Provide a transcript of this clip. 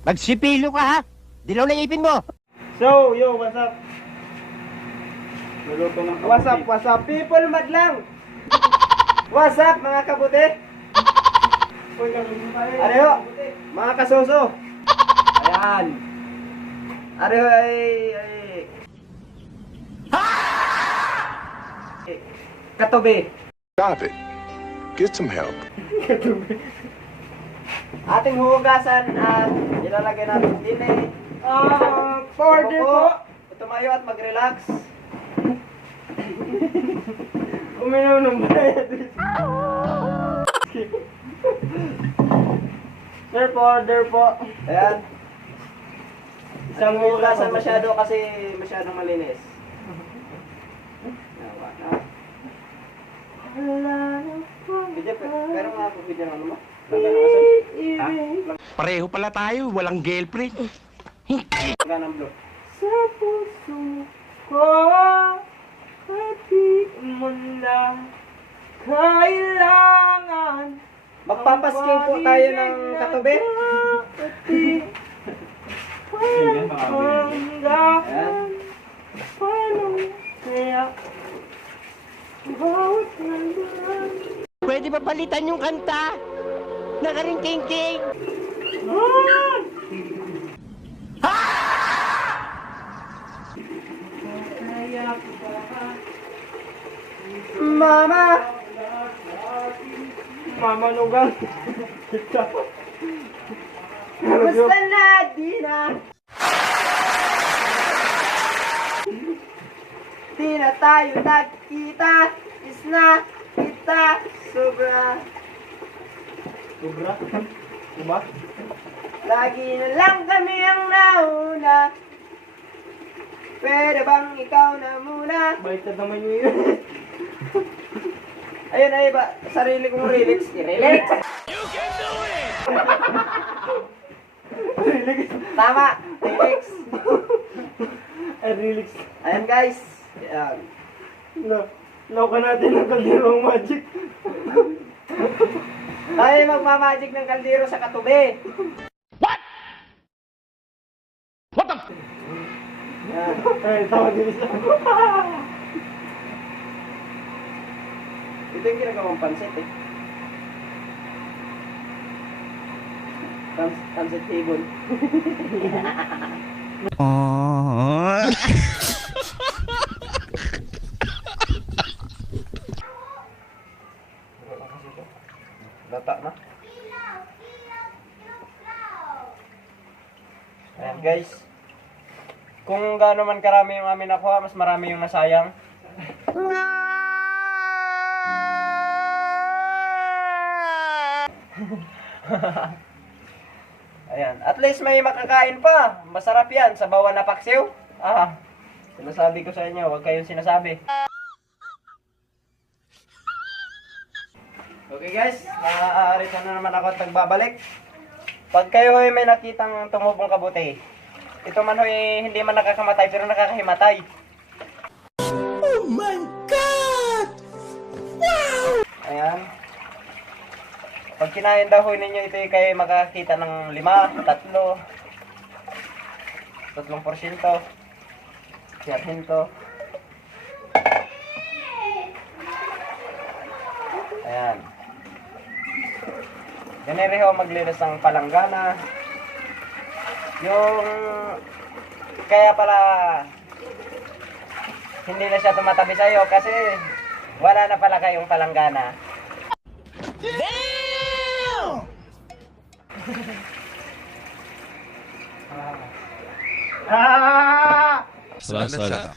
Magsipilo ka ha! Dilaw na ipin mo! So, yo, what's up? Luluto ng kabuti. What's up, people madlang? What's up, mga kabuti? Areho, mga kasuso. Ayan. Areho ay... Katobe. Stop it. Get some help. Ating hugasan at ilalagay natin din order po. Tumayo at mag-relax. Uminom ng bayad. Sir, order po. Ayan. Isang hugasan masyado kasi masyadong malinis. Video, pero nga ako video na naman. Pareho pala tayo, walang girlfriend. Ganang blue. Sa puso ko, pati mo na kailangan. Magpapasking po tayo ng katabi. Ayan. Pwede ba palitan yung kanta? Nakaringking-king! Mama! Mama nugang. Basta na, di na. Di na tayo nagkita. Is na kita sobra. Sobra? Diba? Lagi na lang kami ang nauna. Pwede bang ikaw na muna? Baliktad naman yun. Ayun ay ba, sarili kong relax. I-relax! You can do it! Relax. Tama, relax. Ay, relax. Ayan guys. Ayan. Lauka natin ng kalderong magic. Tayo magmamagic ng kaldero sa katubi. What? What the f***? Ayan. Ay, tawag din isa. Ito yung ginagawang pansit eh. Pansit table. Lata na. Ayan guys. Kung gaano man karami yung amin nakuha, mas marami yung nasayang. Ayan. At least may makakain pa. Masarap yan. Sabawan na paksiw. Sinasabi ko sa inyo. Huwag kayong sinasabi. Okay guys. Maaari na naman ako at nagbabalik. Pag kayo ay may nakitang tumubong kabuti, ito man ho'y hindi man nakakamatay pero nakakahimatay. Oh my God! Wow! Ayan. Pag kinain daw ho ninyo ito kayo makakita ng 5, 3, 3%, 7%. Ayan. Ganyan ho maglinis ng palanggana. Yung kaya pala hindi na siya tumatabi sa'yo kasi wala na pala kayong palanggana. Sala.